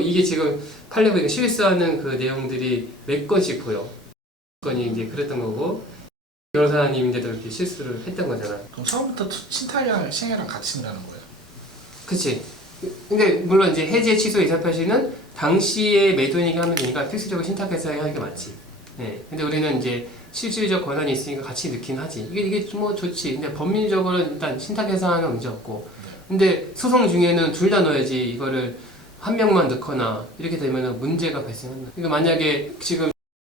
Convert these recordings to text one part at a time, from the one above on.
이거 이게 지금 팔레고 실수하는 그 내용들이 몇 건씩 보여. 건이 이제 그랬던 거고 변호사님인데도 이렇게 실수를 했던 거잖아. 그럼 처음부터 투- 신탁이랑 시행이랑 같이 일하는 거예요? 그치. 근데 물론 이제 해제 취소 이사 표시는 당시에 매도인에게 하면 되니까 필수적으로 신탁해서 하는 게 맞지. 네. 근데 우리는 이제 실질적 권한이 있으니까 같이 넣긴 하지. 이게 이게 뭐 좋지. 근데 법률적으로는 일단 신탁해서 하는 문제 없고. 근데 소송 중에는 둘 다 넣어야지 이거를 한 명만 넣거나 이렇게 되면 문제가 발생한다. 그러니까 만약에 지금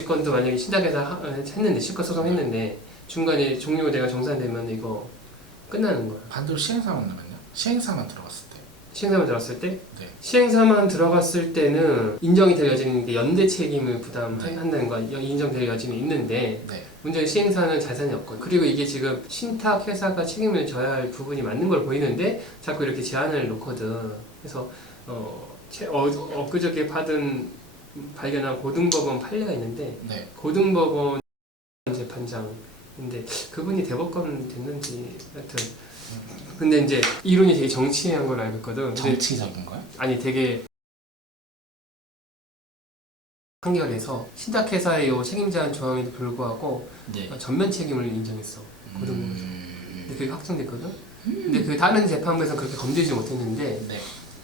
건도 만약에 신탁해서 하- 했는데 실컷 소송했는데 중간에 종료가 정산되면 이거 끝나는 거야. 반대로 시행사만 넣으면요? 시행사만 들어갔을 때. 시행사만 들어갔을 때 네. 시행사만 들어갔을 때는 인정이 될 여지는 있는데 연대 책임을 부담한다는 거 인정될 여지는 있는데 네. 문제는 시행사는 자산이 없고 그리고 이게 지금 신탁 회사가 책임을 져야 할 부분이 맞는 걸 보이는데 자꾸 이렇게 제한을 놓거든 그래서 어, 제- 어 엊그저께 받은 발견한 고등법원 판례가 있는데 네. 고등법원 재판장인데 그분이 대법관 됐는지 하여튼 근데 이제 이론이 되게 정치한 걸로 알고 있거든 근데 정치적인 거요? 아니 되게 판결에서 신탁회사의 요 책임자한 조항에도 불구하고 네. 전면 책임을 인정했어. 고등법원. 음... 근데 그게 확정됐거든. 근데 그 다른 재판부에서 그렇게 검증하지 못했는데 네.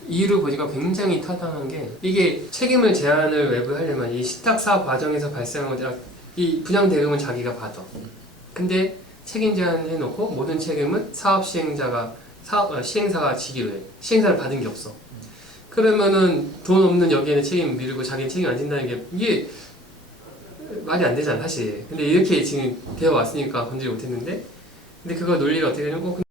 이유를 보니까 굉장히 타당한 게 이게 책임을 제한을 외부하려면 이 신탁 사업 과정에서 발생한 거이 분양 대금은 자기가 받아. 근데 책임 제한을 해놓고 모든 책임은 사업 시행자가 사업 어, 시행사가 지기로 해. 시행사를 받은 게 없어. 그러면은 돈 없는 여기에는 책임 미루고 자기는 책임 안 진다는 게 이게 말이 안 되잖아 사실. 근데 이렇게 지금 되어 왔으니까 건드리 못했는데 근데 그거 논리가 어떻게 되냐고